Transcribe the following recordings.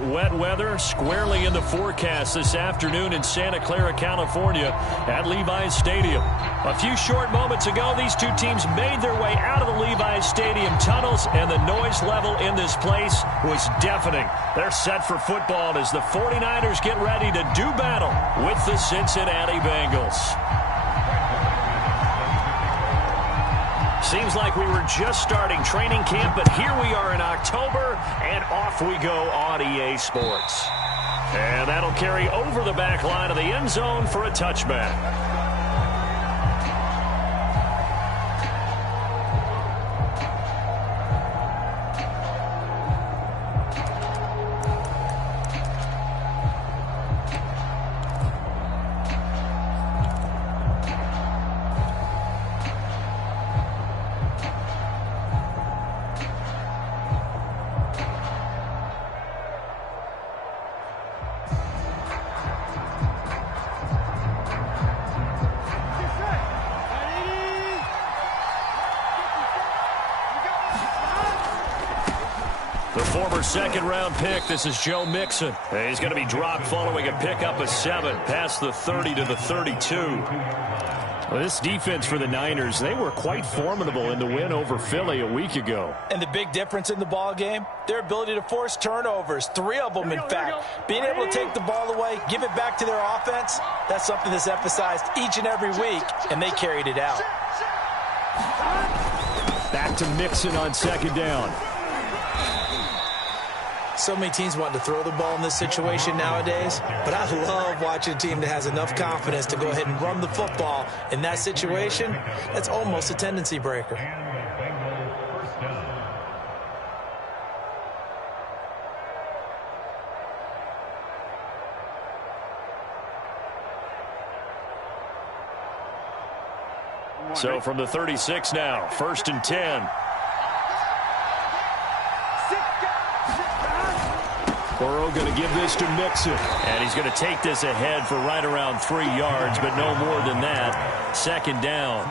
Wet weather squarely in the forecast this afternoon in Santa Clara, California at Levi's Stadium. A few short moments ago, these two teams made their way out of the Levi's Stadium tunnels, and the noise level in this place was deafening. They're set for football as the 49ers get ready to do battle with the Cincinnati Bengals. Seems like we were just starting training camp, but here we are in October, and off we go on EA Sports. And that'll carry over the back line of the end zone for a touchback. Former second-round pick. This is Joe Mixon. He's going to be dropped following a pickup of 7 past the 30 to the 32. Well, this defense for the Niners, they were quite formidable in the win over Philly a week ago. And the big difference in the ball game, their ability to force turnovers, 3 of them, in fact. Being able to take the ball away, give it back to their offense, that's something that's emphasized each and every week, and they carried it out. Back to Mixon on second down. So many teams want to throw the ball in this situation nowadays, but I love watching a team that has enough confidence to go ahead and run the football in that situation. That's almost a tendency breaker. So from the 36 now, 1st and 10. Burrow going to give this to Mixon. And he's going to take this ahead for right around 3 yards, but no more than that. 2nd down.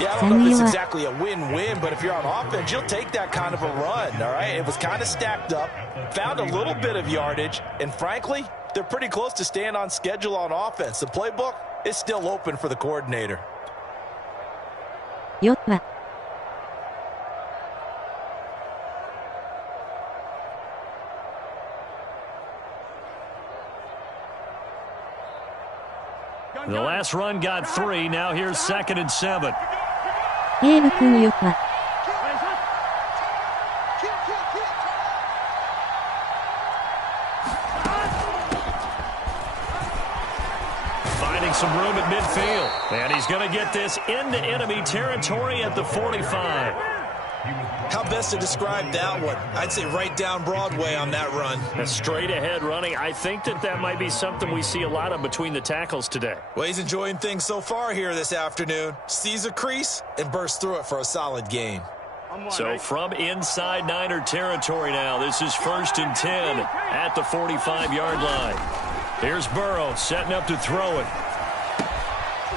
Yeah, I don't know if it's exactly a win-win, but if you're on offense, you'll take that kind of a run, all right? It was kind of stacked up, found a little bit of yardage, and frankly, they're pretty close to staying on schedule on offense. The playbook is still open for the coordinator. Yoppa. The last run got 3. Now here's 2nd and 7. ゲーム君よっぱ。Finding some room at midfield. And he's going to get this into enemy territory at the 45. How best to describe that one? I'd say right down Broadway on that run. A straight ahead running. I think that might be something we see a lot of between the tackles today. Well, he's enjoying things so far here this afternoon. Sees a crease and bursts through it for a solid gain. So from inside Niner territory now, this is 1st and 10 at the 45-yard line. Here's Burrow setting up to throw it.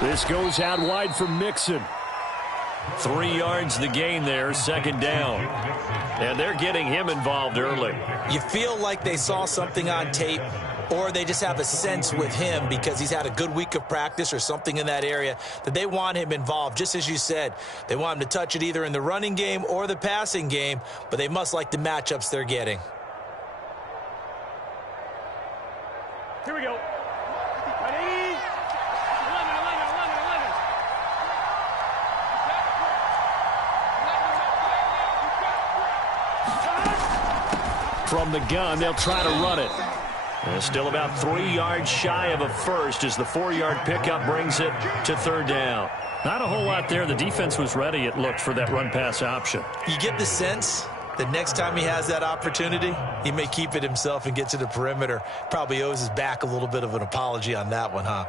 This goes out wide for Mixon. 3 yards the gain there, 2nd down. And they're getting him involved early. You feel like they saw something on tape, or they just have a sense with him because he's had a good week of practice or something in that area that they want him involved. Just as you said, they want him to touch it either in the running game or the passing game, but they must like the matchups they're getting. Here we go. From the gun, they'll try to run it. And still about 3 yards shy of a first as the 4-yard pickup brings it to 3rd down. Not a whole lot there. The defense was ready, it looked, for that run-pass option. You get the sense that next time he has that opportunity, he may keep it himself and get to the perimeter. Probably owes his back a little bit of an apology on that one, huh?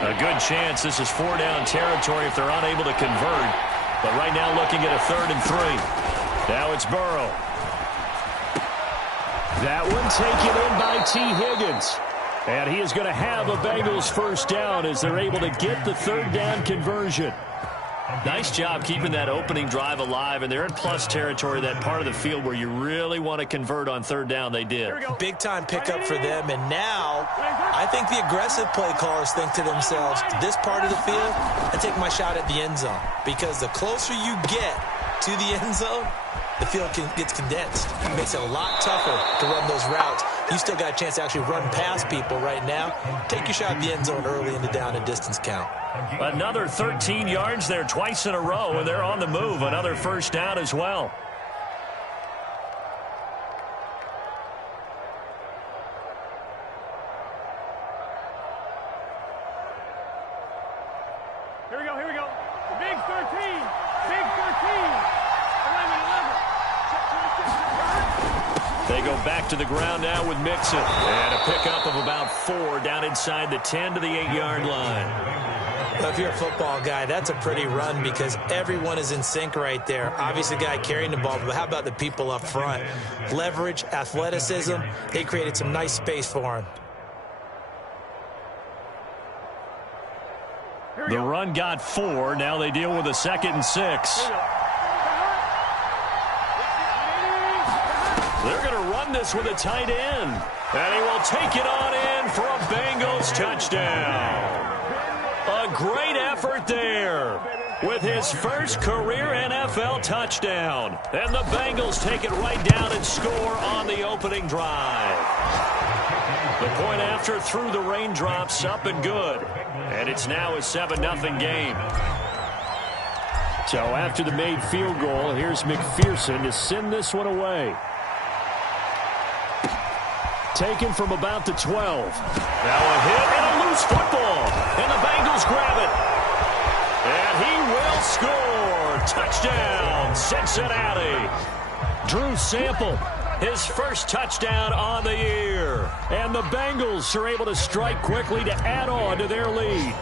A good chance this is 4-down territory if they're unable to convert. But right now looking at a 3rd and 3. Now it's Burrow. That one taken in by T. Higgins. And he is going to have a Bengals 1st down as they're able to get the 3rd down conversion. Nice job keeping that opening drive alive, and they're in plus territory, that part of the field where you really want to convert on third down. They did. Big-time pickup for them, and now I think the aggressive play callers think to themselves, this part of the field, I take my shot at the end zone, because the closer you get to the end zone, the field gets condensed. It makes it a lot tougher to run those routes. You still got a chance to actually run past people right now. Take your shot at the end zone early in the down and distance count. Another 13 yards there twice in a row, and they're on the move. Another first down as well. Here we go, here we go. Big 13. Big 13. 11. They go back to the ground now with Mixon. And a pickup of about 4 down inside the 10 to the 8-yard line. Well, if you're a football guy, that's a pretty run because everyone is in sync right there. Obviously, the guy carrying the ball, but how about the people up front? Leverage, athleticism, they created some nice space for him. The run got 4. Now they deal with a 2nd and 6. They're going to run this with a tight end. And he will take it on in for a Bengals touchdown. A great effort there with his first career NFL touchdown. And the Bengals take it right down and score on the opening drive. The point after through the raindrops, up and good. And it's now a 7-0 game. So after the made field goal, here's McPherson to send this one away. Taken from about the 12. Now a hit and a loose football. And the Bengals grab it. And he will score. Touchdown, Cincinnati. Drew Sample, his first touchdown on the year. And the Bengals are able to strike quickly to add on to their lead.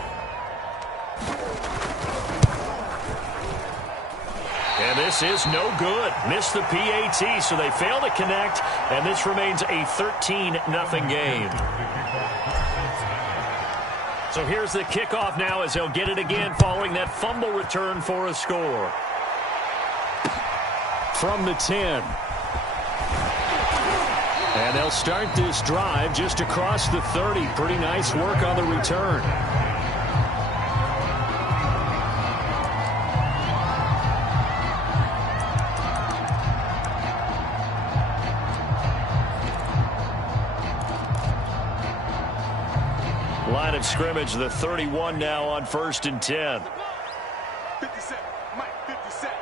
And this is no good. Missed the PAT, so they fail to connect, and this remains a 13-0 game. So here's the kickoff now as they'll get it again following that fumble return for a score. From the 10. And they'll start this drive just across the 30. Pretty nice work on the return. Line of scrimmage, the 31 now on 1st and 10. 57, Mike, 57.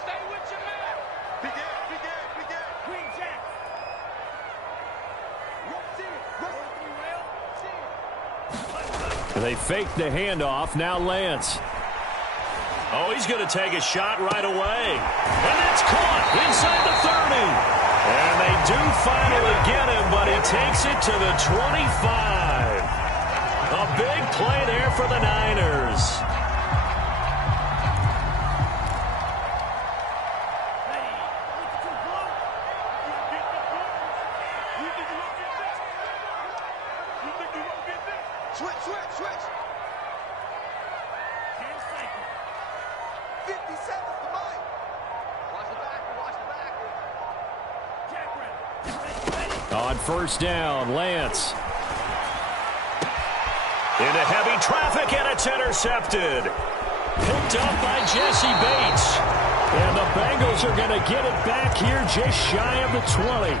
Stay with your man. Begin. Queen Jack. They fake the handoff. Now Lance. Oh, he's going to take a shot right away. And it's caught inside the 30. And they do finally get him, but he takes it to the 25. A big play there for the Niners. Switch. 50 seconds to Mike. Watch the back. On 1st down, Lance. Into heavy traffic, and it's intercepted. Picked up by Jesse Bates. And the Bengals are going to get it back here just shy of the 20.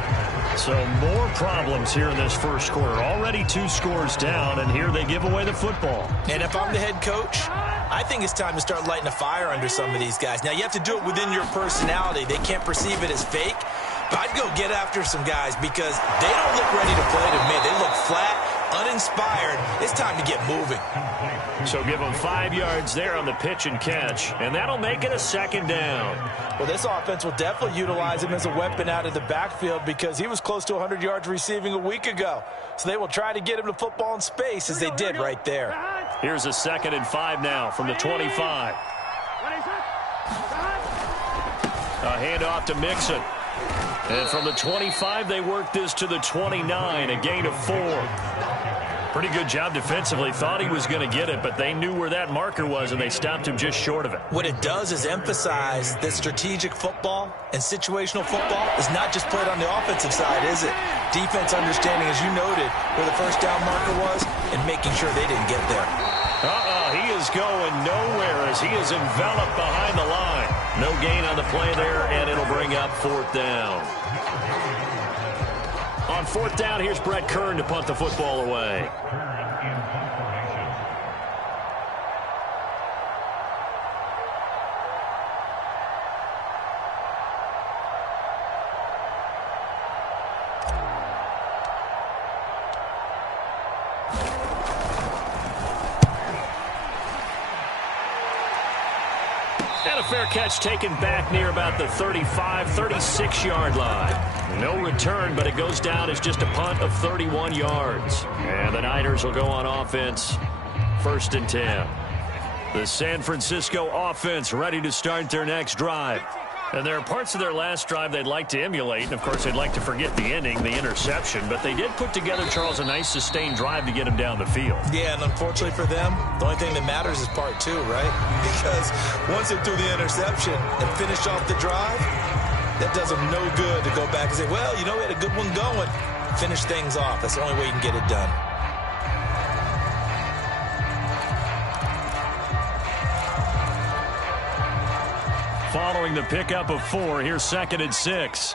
So more problems here in this first quarter. Already 2 scores down, and here they give away the football. And if I'm the head coach, I think it's time to start lighting a fire under some of these guys. Now, you have to do it within your personality. They can't perceive it as fake. But I'd go get after some guys because they don't look ready to play to me. They look flat, uninspired. It's time to get moving. So give them 5 yards there on the pitch and catch, and that'll make it a 2nd down. Well, this offense will definitely utilize him as a weapon out of the backfield because he was close to 100 yards receiving a week ago. So they will try to get him to football in space as they did right there. Here's a 2nd and 5 now from the 25. A handoff to Mixon. And from the 25, they work this to the 29, a gain of 4. Pretty good job defensively. Thought he was going to get it, but they knew where that marker was, and they stopped him just short of it. What it does is emphasize that strategic football and situational football is not just played on the offensive side, is it? Defense understanding, as you noted, where the first down marker was and making sure they didn't get there. He is going nowhere as he is enveloped behind the line. No gain on the play there, and it'll bring up 4th down. On 4th down, here's Brett Kern to punt the football away. And a fair catch taken back near about the 35, 36-yard line. No return, but it goes down as just a punt of 31 yards. And the Niners will go on offense, 1st and 10. The San Francisco offense ready to start their next drive. And there are parts of their last drive they'd like to emulate. And, of course, they'd like to forget the ending, the interception. But they did put together, Charles, a nice sustained drive to get him down the field. Yeah, and unfortunately for them, the only thing that matters is part 2, right? Because once they threw the interception and finished off the drive, that does them no good to go back and say, well, you know, we had a good one going. Finish things off. That's the only way you can get it done. Following the pickup of 4, here's 2nd and 6.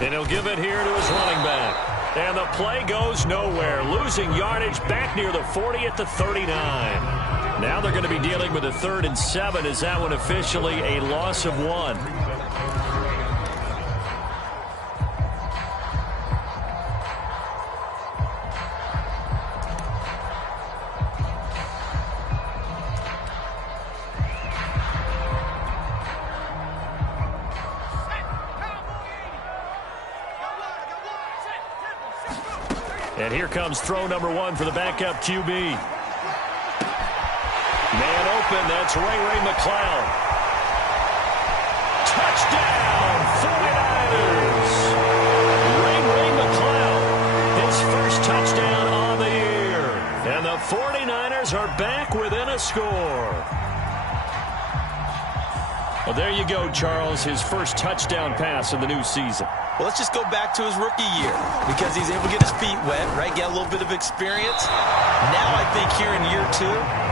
And he'll give it here to his running back. And the play goes nowhere. Losing yardage back near the 40 at the 39. Now they're going to be dealing with a 3rd and 7. Is that one officially a loss of 1? And here comes throw number 1 for the backup QB. Man open, that's Ray McCloud. Touchdown, 49ers. Ray McCloud, his first touchdown on the year. And the 49ers are back within a score. Well, there you go, Charles, his first touchdown pass of the new season. Well, let's just go back to his rookie year because he's able to get his feet wet, right? Get a little bit of experience. Now I think here in year 2,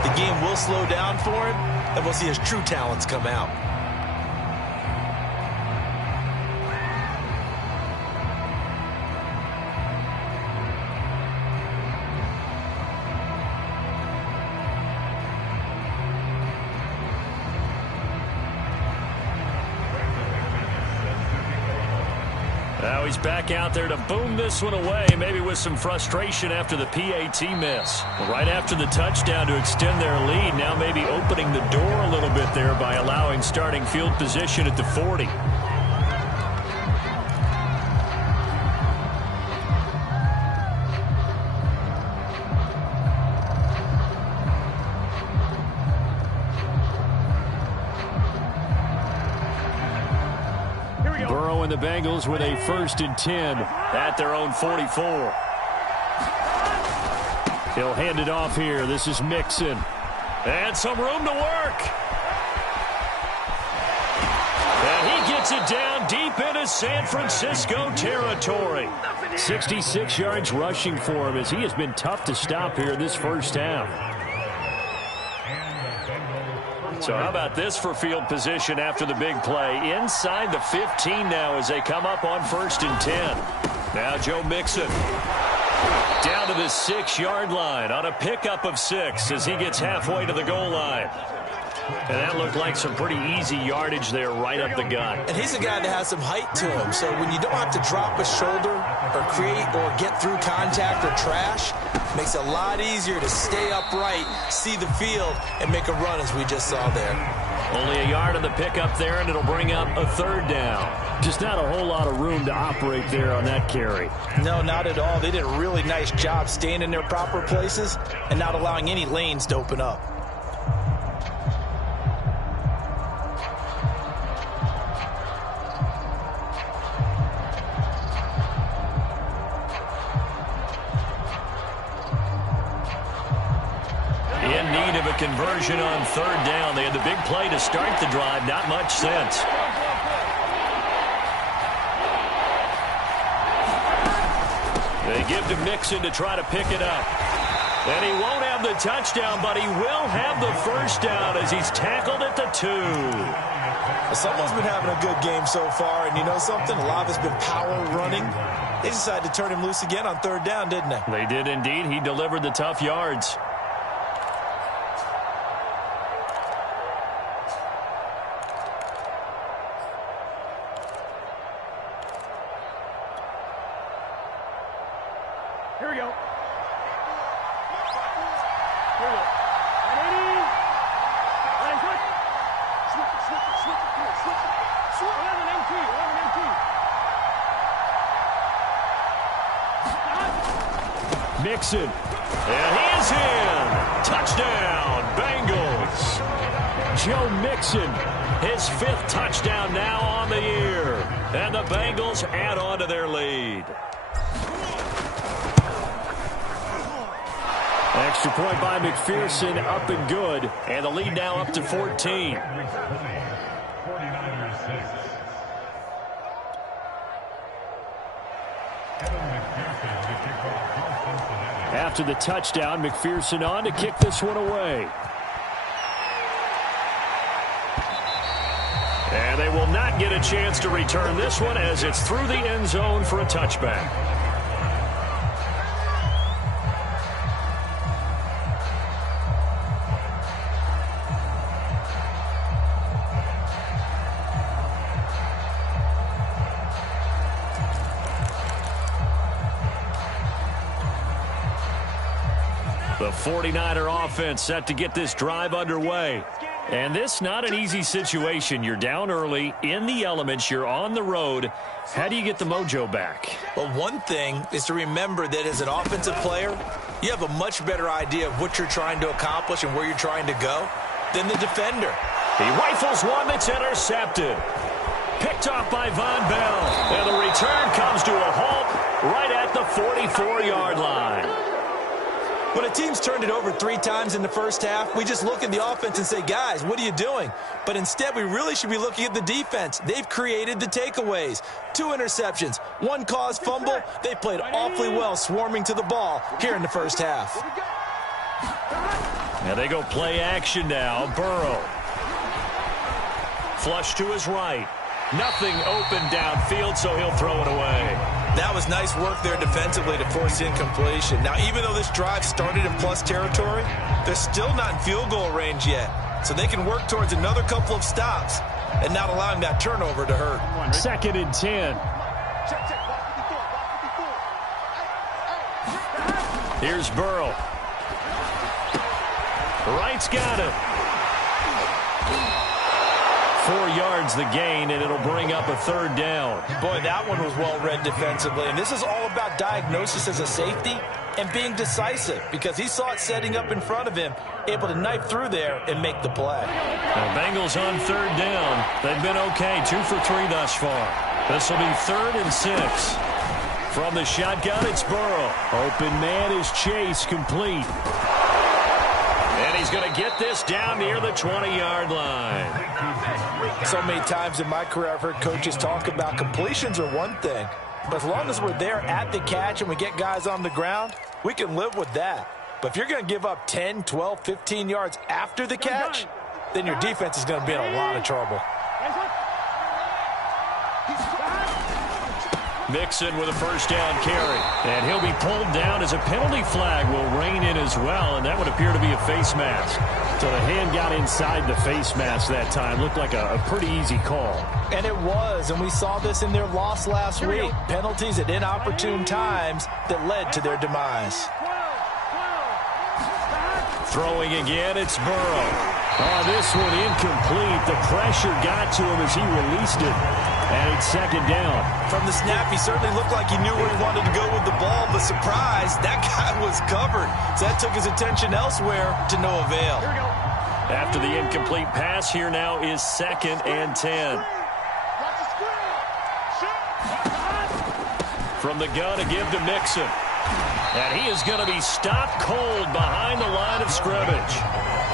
the game will slow down for him, and we'll see his true talents come out. Now he's back out there to boom this one away, maybe with some frustration after the PAT miss. Right after the touchdown to extend their lead, now maybe opening the door a little bit there by allowing starting field position at the 40. Burrow and the Bengals with a 1st and 10 at their own 44. He'll hand it off here. This is Mixon. And some room to work. And he gets it down deep into San Francisco territory. 66 yards rushing for him as he has been tough to stop here in this first half. So how about this for field position after the big play? Inside the 15 now as they come up on 1st and 10. Now Joe Mixon down to the 6-yard line on a pickup of 6 as he gets halfway to the goal line. And that looked like some pretty easy yardage there right up the gut. And he's a guy that has some height to him. So when you don't have to drop a shoulder or create or get through contact or trash, makes it a lot easier to stay upright, see the field, and make a run as we just saw there. Only a yard on the pickup there, and it'll bring up a 3rd down. Just not a whole lot of room to operate there on that carry. No, not at all. They did a really nice job staying in their proper places and not allowing any lanes to open up. conversion on third down. They had the big play to start the drive. Not much sense. They give to Mixon to try to pick it up. And he won't have the touchdown, but he will have the first down as he's tackled at the 2. Someone's been having a good game so far, and you know something? A lot of it's been power running. They decided to turn him loose again on third down, didn't they? They did indeed. He delivered the tough yards. Here we go. Here we go. 180. Line switch. Switch it. Come on, switch it. 11 MT. Mixon. And he is in. Touchdown, Bengals. Joe Mixon, his 5th touchdown now on the year. And the Bengals add on to their lead. Extra point by McPherson, up and good. And the lead now up to 14. After the touchdown, McPherson on to kick this one away. And they will not get a chance to return this one as it's through the end zone for a touchback. The 49er offense set to get this drive underway. And this not an easy situation. You're down early, in the elements, you're on the road. How do you get the mojo back? Well, one thing is to remember that as an offensive player, you have a much better idea of what you're trying to accomplish and where you're trying to go than the defender. He rifles one that's intercepted. Picked off by Von Bell. And the return comes to a halt right at the 44-yard line. When a team's turned it over 3 times in the first half, we just look at the offense and say, guys, what are you doing? But instead, we really should be looking at the defense. They've created the takeaways. 2 interceptions, 1 caused fumble. They played awfully well swarming to the ball here in the first half. Now they go play action now. Burrow. Flush to his right. Nothing open downfield, so he'll throw it away. That was nice work there defensively to force incompletion. Now, even though this drive started in plus territory, they're still not in field goal range yet. So they can work towards another couple of stops and not allowing that turnover to hurt. 2nd and 10. Here's Burrow. Wright's got it. 4 yards the gain, and it'll bring up a 3rd down. Boy, that one was well read defensively. And this is all about diagnosis as a safety and being decisive because he saw it setting up in front of him, able to knife through there and make the play. The Bengals on 3rd down. They've been okay, 2 for 3 thus far. This will be 3rd and 6. From the shotgun, it's Burrow. Open man is Chase, complete. And he's going to get this down near the 20-yard line. So many times in my career, I've heard coaches talk about completions are one thing. But as long as we're there at the catch and we get guys on the ground, we can live with that. But if you're going to give up 10, 12, 15 yards after the catch, then your defense is going to be in a lot of trouble. Mixon with a 1st down carry. And he'll be pulled down as a penalty flag will rein in as well, and that would appear to be a face mask. So the hand got inside the face mask that time. Looked like a pretty easy call. And it was, and we saw this in their loss last week. Penalties at inopportune times that led to their demise. Throwing again, it's Burrow. Oh, this one incomplete. The pressure got to him as he released it. And it's 2nd down. From the snap, he certainly looked like he knew where he wanted to go with the ball, but surprise, that guy was covered. So that took his attention elsewhere to no avail. After the incomplete pass, here now is 2nd and 10. From the gun, a give to Mixon. And he is going to be stopped cold behind the line of scrimmage.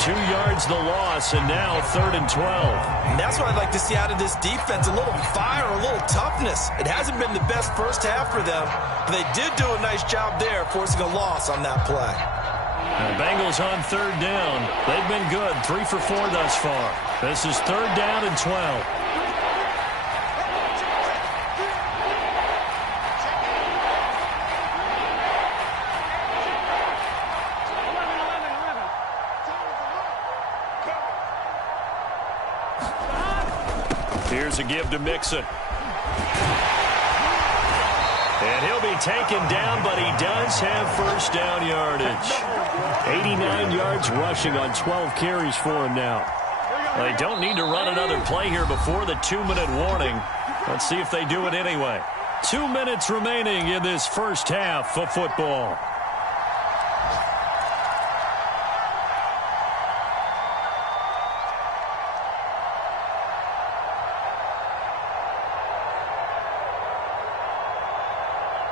2 yards the loss, and now 3rd and 12. And that's what I'd like to see out of this defense, a little fire, a little toughness. It hasn't been the best first half for them, but they did do a nice job there, forcing a loss on that play. The Bengals on 3rd down. They've been good, 3 for 4 thus far. This is 3rd down and 12. Here's a give to Mixon. And he'll be taken down, but he does have first down yardage. 89 yards rushing on 12 carries for him now. They don't need to run another play here before the 2-minute warning. Let's see if they do it anyway. 2 minutes remaining in this first half of football.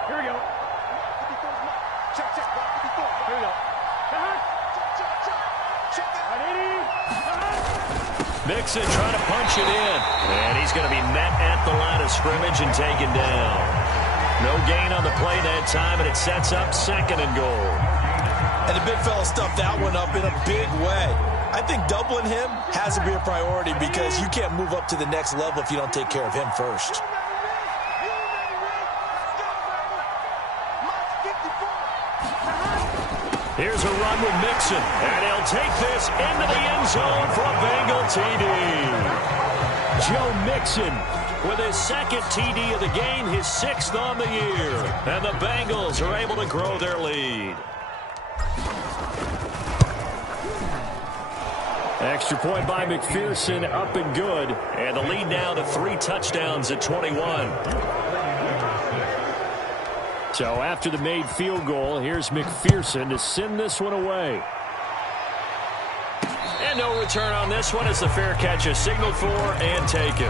Here we go. Check, check. Here we go. Mixon trying to punch it in. And he's going to be met at the line of scrimmage and taken down. No gain on the play that time, and it sets up 2nd and goal. And the big fella stuffed that one up in a big way. I think doubling him has to be a priority because you can't move up to the next level if you don't take care of him first. Here's a run with Mixon, and he'll take this into the end zone for a Bengal TD. Joe Mixon with his 2nd TD of the game, his 6th on the year. And the Bengals are able to grow their lead. Extra point by McPherson, up and good. And the lead now to 3 touchdowns at 21. So after the made field goal, here's McPherson to send this one away. And no return on this one as the fair catch is signaled for and taken.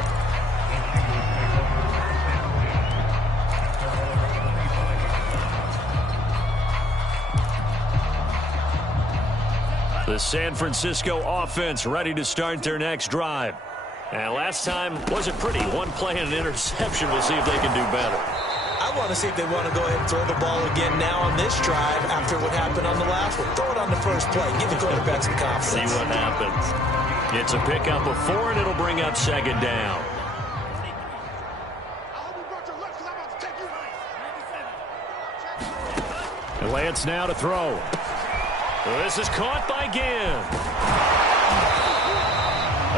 The San Francisco offense ready to start their next drive. And last time wasn't pretty. One play and an interception. We'll see if they can do better. I want to see if they want to go ahead and throw the ball again now on this drive after what happened on the last one. Throw it on the first play. Give the quarterback some confidence. See what happens. It's a pickup of 4, and it'll bring up 2nd down. And Lance now to throw. This is caught by Ginn.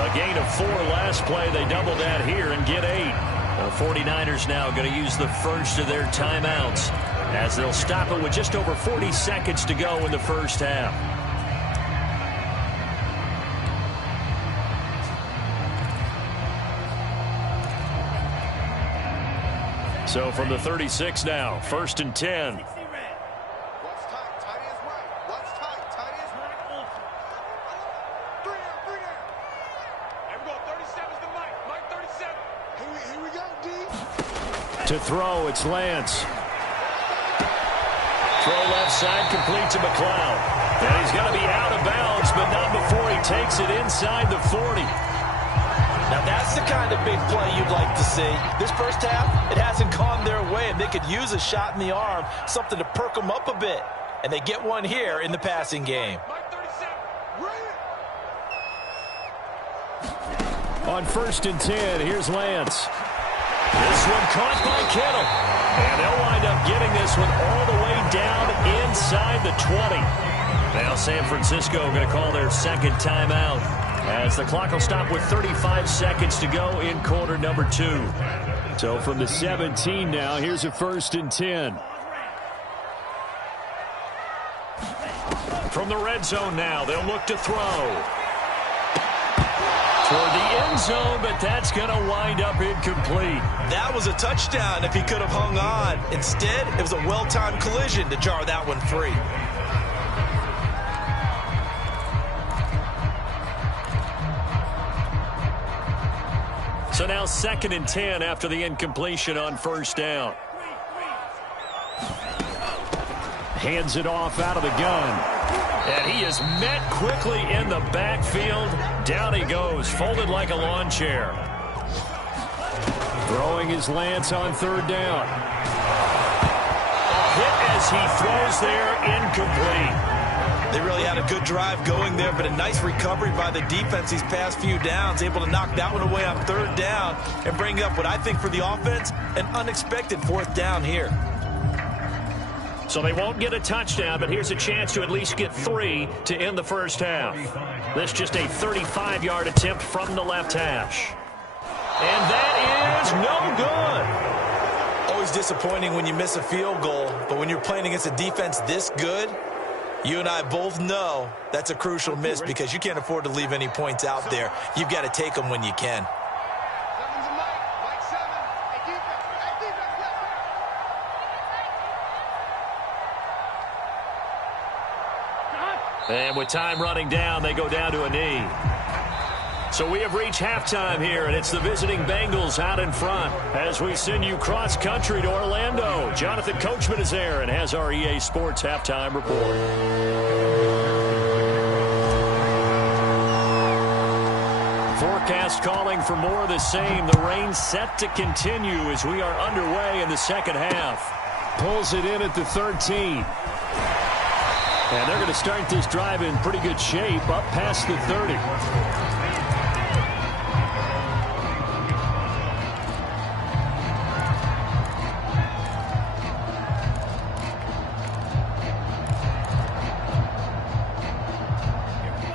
A gain of 4 last play. They double that here and get 8. The 49ers now going to use the first of their timeouts as they'll stop it with just over 40 seconds to go in the first half. So from the 36 now, 1st and 10. To throw, it's Lance. Throw left side, complete to McLeod. And he's going to be out of bounds, but not before he takes it inside the 40. Now that's the kind of big play you'd like to see. This first half, it hasn't gone their way, and they could use a shot in the arm, something to perk them up a bit. And they get one here in the passing game. On 1st and 10, here's Lance. This one caught by Kittle. And they'll wind up getting this one all the way down inside the 20. Now San Francisco going to call their 2nd timeout as the clock will stop with 35 seconds to go in quarter number 2. So from the 17 now, here's a 1st and 10. From the red zone now, they'll look to throw. Toward the end zone, but that's going to wind up incomplete. That was a touchdown if he could have hung on. Instead, it was a well-timed collision to jar that one free. So now 2nd and 10 after the incompletion on 1st down. Hands it off out of the gun. And he is met quickly in the backfield. Down he goes, folded like a lawn chair. Throwing his Lance on third down. A hit as he throws there, incomplete. They really had a good drive going there, but a nice recovery by the defense these past few downs, able to knock that one away on third down and bring up what I think for the offense, an unexpected fourth down here. So they won't get a touchdown, but here's a chance to at least get 3 to end the first half. This just a 35-yard attempt from the left hash. And that is no good. Always disappointing when you miss a field goal, but when you're playing against a defense this good, you and I both know that's a crucial miss because you can't afford to leave any points out there. You've got to take them when you can. And with time running down, they go down to a knee. So we have reached halftime here, and it's the visiting Bengals out in front as we send you cross-country to Orlando. Jonathan Coachman is there and has our EA Sports halftime report. Forecast calling for more of the same. The rain set to continue as we are underway in the second half. Pulls it in at the 13. And they're going to start this drive in pretty good shape up past the 30.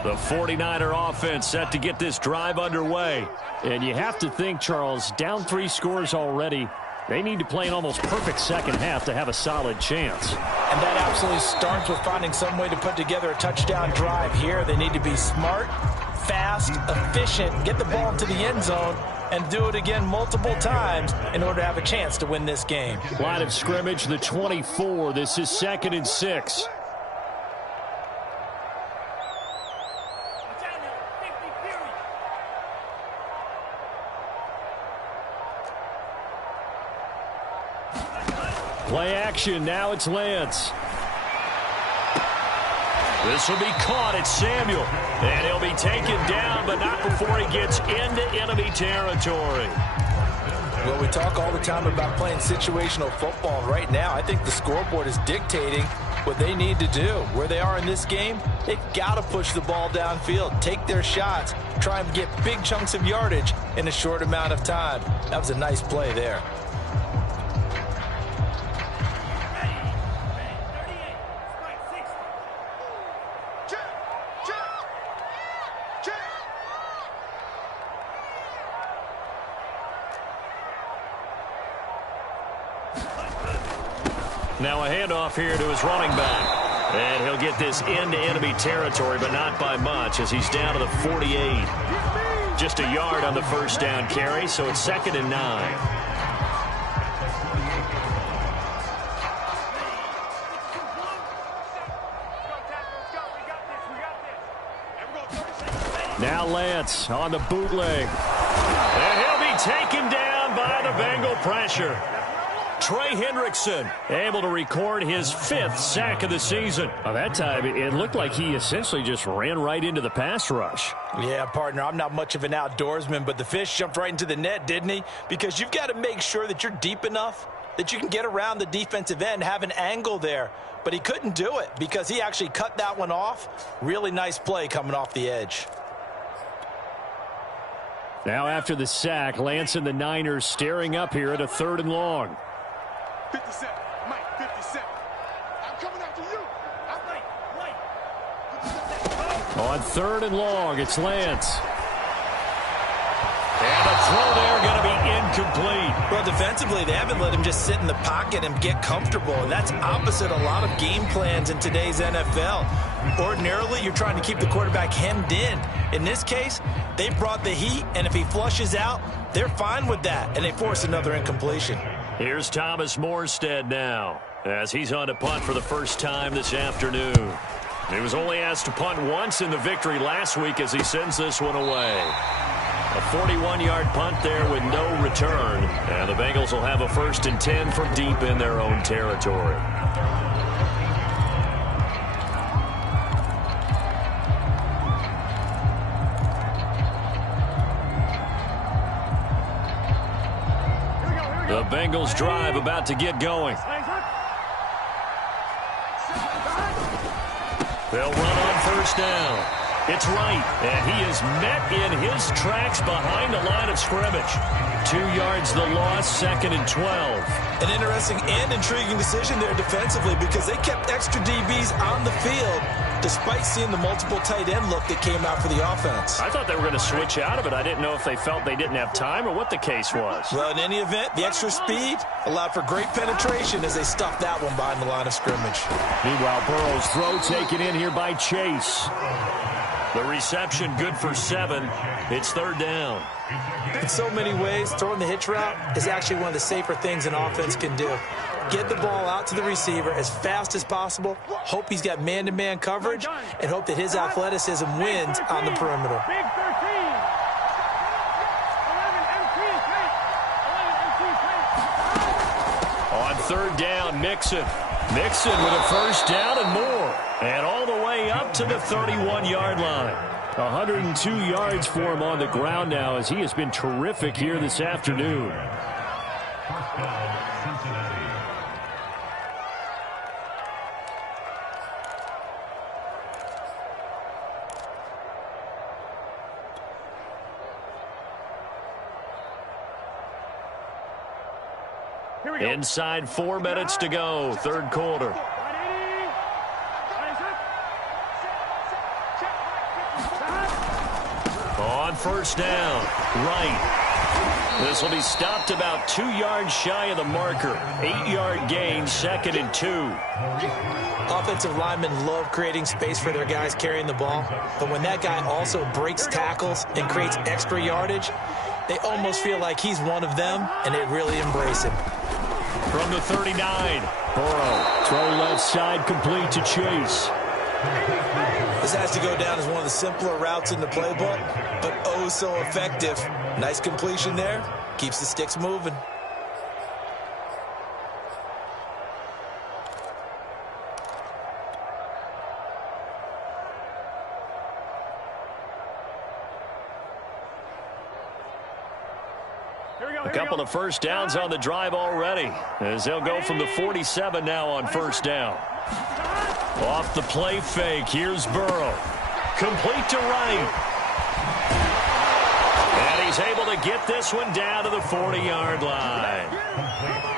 The 49er offense set to get this drive underway. And you have to think, Charles, down 3 scores already. They need to play an almost perfect second half to have a solid chance. And that absolutely starts with finding some way to put together a touchdown drive here. They need to be smart, fast, efficient, get the ball to the end zone, and do it again multiple times in order to have a chance to win this game. Line of scrimmage, the 24. This is 2nd and 6. Play action. Now it's Lance. This will be caught. It's Samuel. And he'll be taken down, but not before he gets into enemy territory. Well, we talk all the time about playing situational football. Right now, I think the scoreboard is dictating what they need to do. Where they are in this game, they've got to push the ball downfield, take their shots, try and get big chunks of yardage in a short amount of time. That was a nice play there. Now a handoff here to his running back. And he'll get this into enemy territory, but not by much as he's down to the 48. Just a yard on the first down carry, so it's 2nd and 9. Now Lance on the bootleg. And he'll be taken down by the Bengal pressure. Trey Hendrickson able to record his 5th sack of the season. By that time, it looked like he essentially just ran right into the pass rush. Yeah, partner, I'm not much of an outdoorsman, but the fish jumped right into the net, didn't he? Because you've got to make sure that you're deep enough that you can get around the defensive end, have an angle there. But he couldn't do it because he actually cut that one off. Really nice play coming off the edge. Now after the sack, Lance and the Niners staring up here at a 3rd and long. 57, Mike, 57. I'm coming after you. On 3rd and long, it's Lance. And the throw there going to be incomplete. Well, defensively, they haven't let him just sit in the pocket and get comfortable, and that's opposite a lot of game plans in today's NFL. Ordinarily, you're trying to keep the quarterback hemmed in. In this case, they brought the heat, and if he flushes out, they're fine with that, and they force another incompletion. Here's Thomas Morstead now as he's on to punt for the first time this afternoon. He was only asked to punt once in the victory last week as he sends this one away. A 41-yard punt there with no return. And the Bengals will have a 1st and 10 from deep in their own territory. Bengals drive about to get going. They'll run on first down. It's right, and he is met in his tracks behind the line of scrimmage. 2 yards the loss, 2nd and 12. An interesting and intriguing decision there defensively because they kept extra DBs on the field despite seeing the multiple tight end look that came out for the offense. I thought they were going to switch out of it. I didn't know if they felt they didn't have time or what the case was. Well, in any event, the extra speed allowed for great penetration as they stuffed that one behind the line of scrimmage. Meanwhile, Burrow's throw taken in here by Chase. The reception good for 7. It's 3rd down. In so many ways, throwing the hitch route is actually one of the safer things an offense can do. Get the ball out to the receiver as fast as possible, hope he's got man-to-man coverage, and hope that his athleticism wins on the perimeter. Big 13. 11 On 3rd down, Mixon. Mixon with a first down and more. And all the way up to the 31-yard line. 102 yards for him on the ground now as he has been terrific here this afternoon. Inside 4 minutes to go, 3rd quarter. On first down, right. This will be stopped about 2 yards shy of the marker. 8-yard gain, 2nd and 2. Offensive linemen love creating space for their guys carrying the ball, but when that guy also breaks tackles and creates extra yardage, they almost feel like he's one of them, and they really embrace him. From the 39, Burrow, throw left side, complete to Chase. This has to go down as one of the simpler routes in the playbook, but oh so effective. Nice completion there. Keeps the sticks moving. A couple of first downs on the drive already as they'll go from the 47 now on first down. Off the play fake, here's Burrow. Complete to right. And he's able to get this one down to the 40-yard line.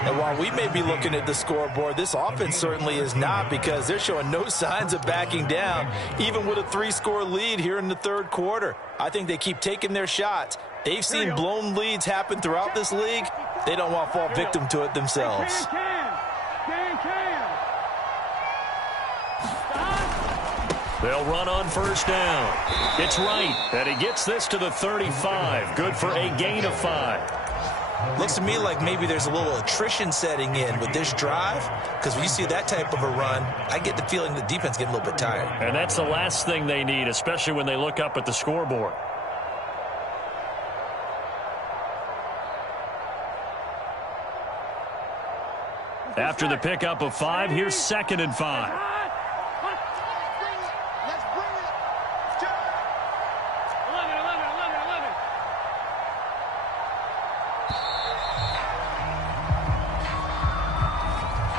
And while we may be looking at the scoreboard, this offense certainly is not because they're showing no signs of backing down, even with a 3-score lead here in the 3rd quarter. I think they keep taking their shots. They've seen blown leads happen throughout this league. They don't want to fall victim to it themselves. They'll run on first down. It's right, and he gets this to the 35. Good for a gain of 5. Looks to me like maybe there's a little attrition setting in with this drive, because when you see that type of a run, I get the feeling the defense getting a little bit tired. And that's the last thing they need, especially when they look up at the scoreboard. After the pickup of 5, here's 2nd and 5.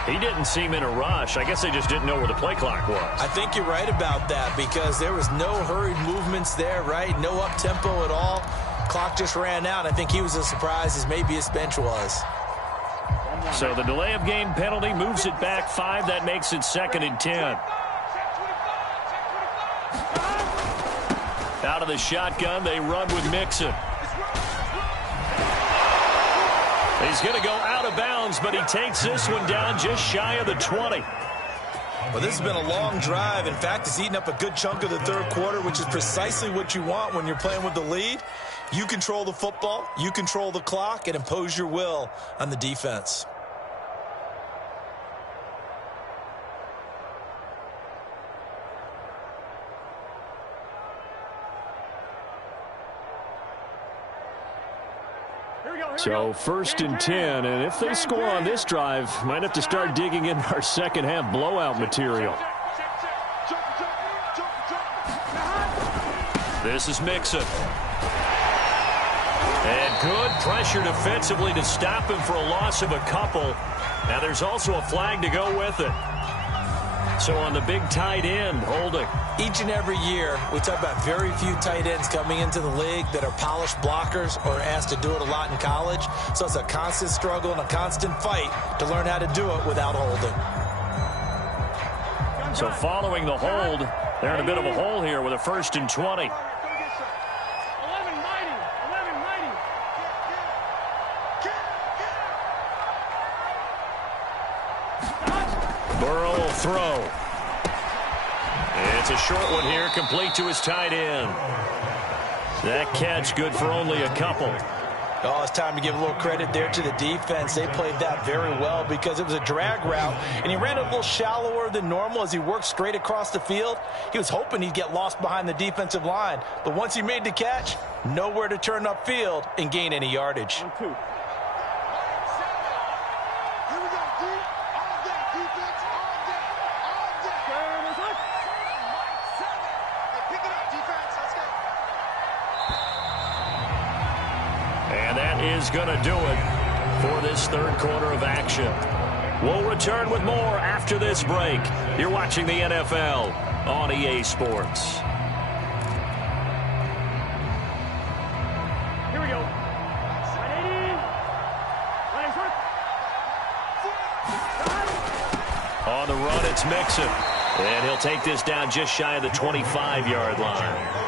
He didn't seem in a rush. I guess they just didn't know where the play clock was. I think you're right about that because there was no hurried movements there, right? No up-tempo at all. Clock just ran out. I think he was as surprised as maybe his bench was. So the delay of game penalty moves it back 5. That makes it 2nd and 10. Out of the shotgun, they run with Mixon. He's going to go out of bounds, but he takes this one down just shy of the 20. Well, this has been a long drive. In fact, it's eaten up a good chunk of the 3rd quarter, which is precisely what you want when you're playing with the lead. You control the football, you control the clock, and impose your will on the defense. So 1st and 10, and if they score on this drive, might have to start digging in our second half blowout material. This is Mixon. And good pressure defensively to stop him for a loss of a couple. Now there's also a flag to go with it. So on the big tight end, holding. Each and every year, we talk about very few tight ends coming into the league that are polished blockers or asked to do it a lot in college. So it's a constant struggle and a constant fight to learn how to do it without holding. So following the hold, they're in a bit of a hole here with a 1st and 20. Burrow will throw. It's a short one here, complete to his tight end. That catch good for only a couple. Oh, it's time to give a little credit there to the defense. They played that very well because it was a drag route, and he ran a little shallower than normal as he worked straight across the field. He was hoping he'd get lost behind the defensive line, but once he made the catch, nowhere to turn upfield and gain any yardage. 1-2. And that is going to do it for this third quarter of action. We'll return with more after this break. You're watching the NFL on EA Sports. Here we go. 180. On the run, it's Mixon. And he'll take this down just shy of the 25-yard line.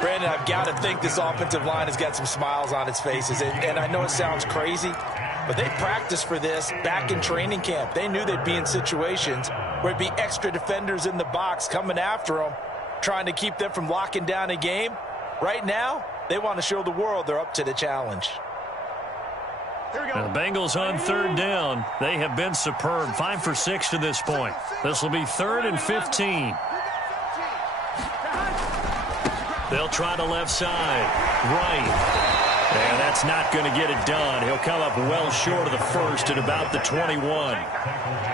Brandon, I've got to think this offensive line has got some smiles on its faces. And I know it sounds crazy, but they practiced for this back in training camp. They knew they'd be in situations where it'd be extra defenders in the box coming after them, trying to keep them from locking down a game. Right now, they want to show the world they're up to the challenge. Now the Bengals on 3rd down. They have been superb. 5 for 6 to this point. This will be 3rd and 15. They'll try the left side. Right. And that's not going to get it done. He'll come up well short of the first at about the 21.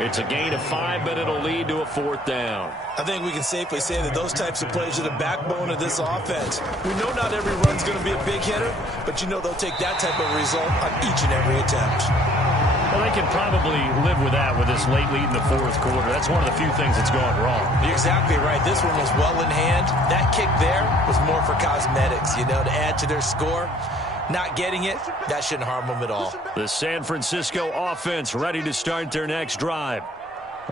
It's a gain of 5, but it'll lead to a 4th down. I think we can safely say that those types of plays are the backbone of this offense. We know not every run's going to be a big hitter, but you know they'll take that type of result on each and every attempt. Well, they can probably live with that with this late lead in the 4th quarter. That's one of the few things that's gone wrong. You're exactly right. This one was well in hand. That kick there was more for cosmetics, you know, to add to their score. Not getting it, that shouldn't harm them at all. The San Francisco offense ready to start their next drive.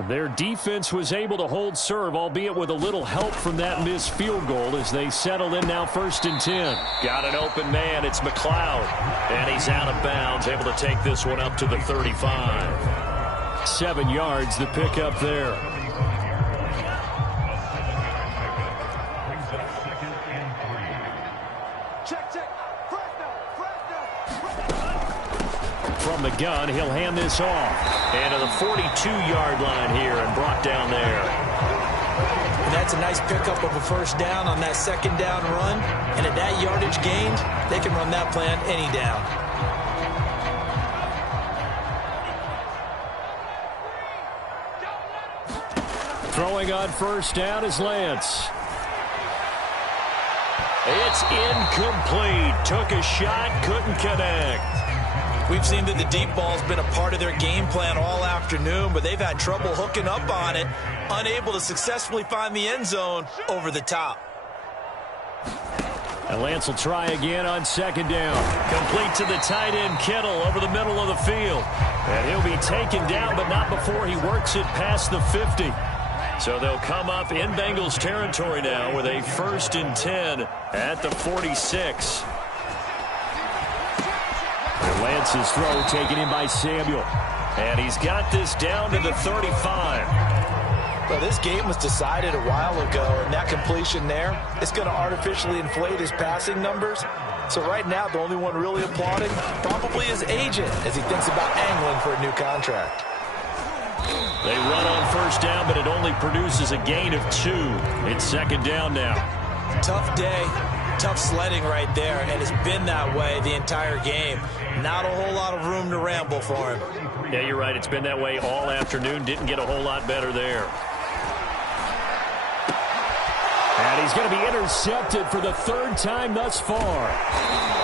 Their defense was able to hold serve, albeit with a little help from that missed field goal as they settle in now 1st and 10. Got an open man. It's McLeod. And he's out of bounds, able to take this one up to the 35. 7 yards, the pickup there. From the gun, he'll hand this off. And to the 42-yard line here and brought down there. And that's a nice pickup of a 1st down on that 2nd down run. And at that yardage gained, they can run that plan any down. Throwing on 1st down is Lance. It's incomplete. Took a shot, couldn't connect. We've seen that the deep ball's been a part of their game plan all afternoon, but they've had trouble hooking up on it, unable to successfully find the end zone over the top. And Lance will try again on 2nd down. Complete to the tight end, Kittle, over the middle of the field. And he'll be taken down, but not before he works it past the 50. So they'll come up in Bengals territory now with a 1st and 10 at the 46. And Lance's throw taken in by Samuel. And he's got this down to the 35. Well, this game was decided a while ago, and that completion there is going to artificially inflate his passing numbers. So right now, the only one really applauding probably his agent as he thinks about angling for a new contract. They run on 1st down, but it only produces a gain of 2. It's 2nd down now. Tough day, tough sledding right there, and it's been that way the entire game. Not a whole lot of room to ramble for him. Yeah, you're right. It's been that way all afternoon. Didn't get a whole lot better there. And he's going to be intercepted for the third time thus far.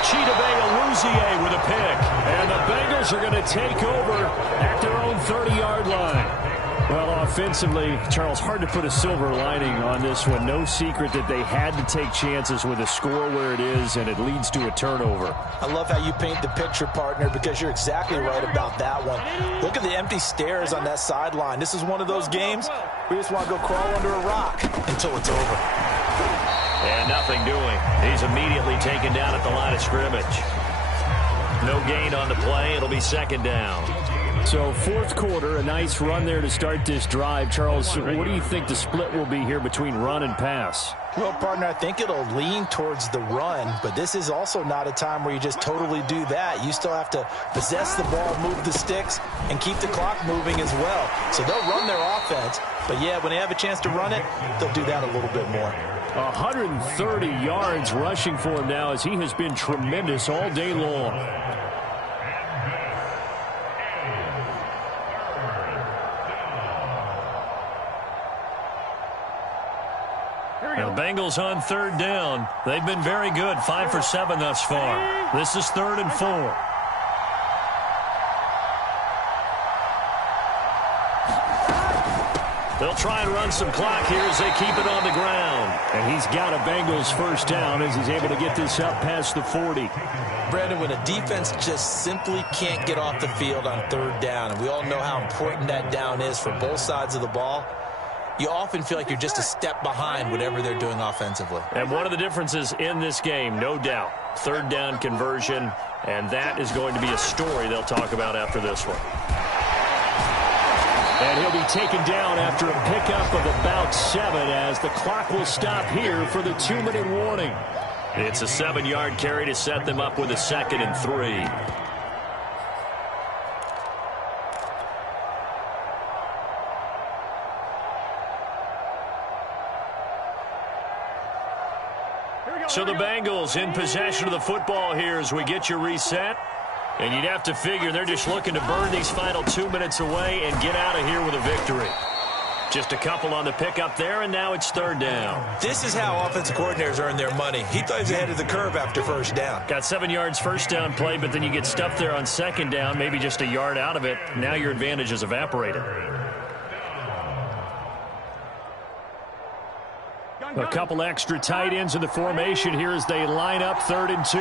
Chidobe Awuzie with a pick. And the Bengals are going to take over at their own 30-yard line. Well, offensively, Charles, hard to put a silver lining on this one. No secret that they had to take chances with a score where it is, and it leads to a turnover. I love how you paint the picture, partner, because you're exactly right about that one. Look at the empty stares on that sideline. This is one of those games we just want to go crawl under a rock until it's over. And nothing doing. He's immediately taken down at the line of scrimmage. No gain on the play. It'll be second down. So fourth quarter, a nice run there to start this drive. Charles, what do you think the split will be here between run and pass? Well, partner, I think it'll lean towards the run, but this is also not a time where you just totally do that. You still have to possess the ball, move the sticks, and keep the clock moving as well. So they'll run their offense, but yeah, when they have a chance to run it, they'll do that a little bit more. 130 yards rushing for him now as he has been tremendous all day long. And the Bengals on third down. They've been very good, 5 for 7 thus far. This is 3rd and 4. They'll try and run some clock here as they keep it on the ground. And he's got a Bengals first down as he's able to get this up past the 40. Brandon, when a defense just simply can't get off the field on third down, and we all know how important that down is for both sides of the ball, you often feel like you're just a step behind whatever they're doing offensively. And one of the differences in this game, no doubt, third down conversion, and that is going to be a story they'll talk about after this one. And he'll be taken down after a pickup of about 7 as the clock will stop here for the 2-minute warning. It's a 7-yard carry to set them up with a 2nd and 3. So the Bengals in possession of the football here as we get you reset. And you'd have to figure they're just looking to burn these final 2 minutes away and get out of here with a victory. Just a couple on the pickup there, and now it's third down. This is how offensive coordinators earn their money. He thought he was ahead of the curve after first down. Got 7 yards first down play, but then you get stuffed there on second down, maybe just a yard out of it. Now your advantage is evaporated. A couple extra tight ends in the formation here as they line up 3rd and 2.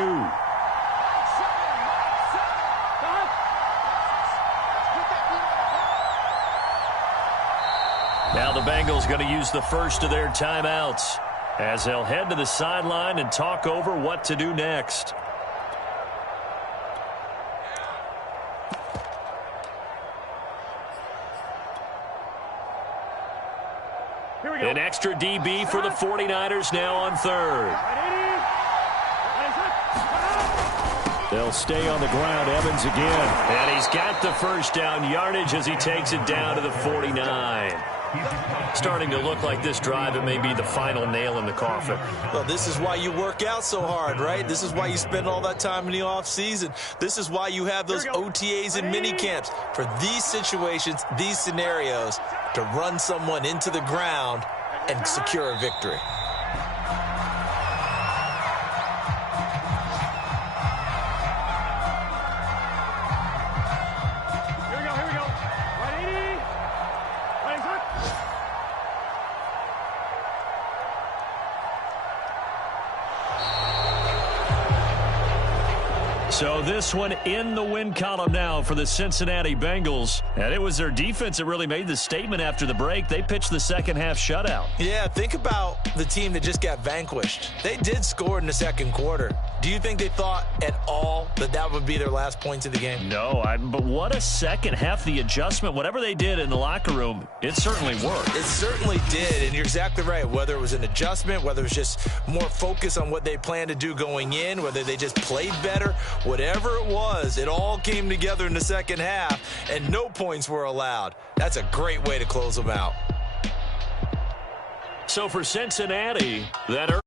Now the Bengals going to use the first of their timeouts as they'll head to the sideline and talk over what to do next. An extra DB for the 49ers now on 3rd. They'll stay on the ground. Evans again. And he's got the first down yardage as he takes it down to the 49. Starting to look like this drive, it may be the final nail in the coffin. Well, this is why you work out so hard, right? This is why you spend all that time in the offseason. This is why you have those OTAs and mini camps. For these situations, these scenarios, to run someone into the ground and secure a victory. So this one in the win column now for the Cincinnati Bengals. And it was their defense that really made the statement after the break. They pitched the second half shutout. Yeah, think about the team that just got vanquished. They did score in the second quarter. Do you think they thought at all that that would be their last points of the game? No, but what a second half. The adjustment, whatever they did in the locker room, it certainly worked. It certainly did, and you're exactly right. Whether it was an adjustment, whether it was just more focus on what they planned to do going in, whether they just played better, whatever it was, it all came together in the second half, and no points were allowed. That's a great way to close them out. So for Cincinnati, that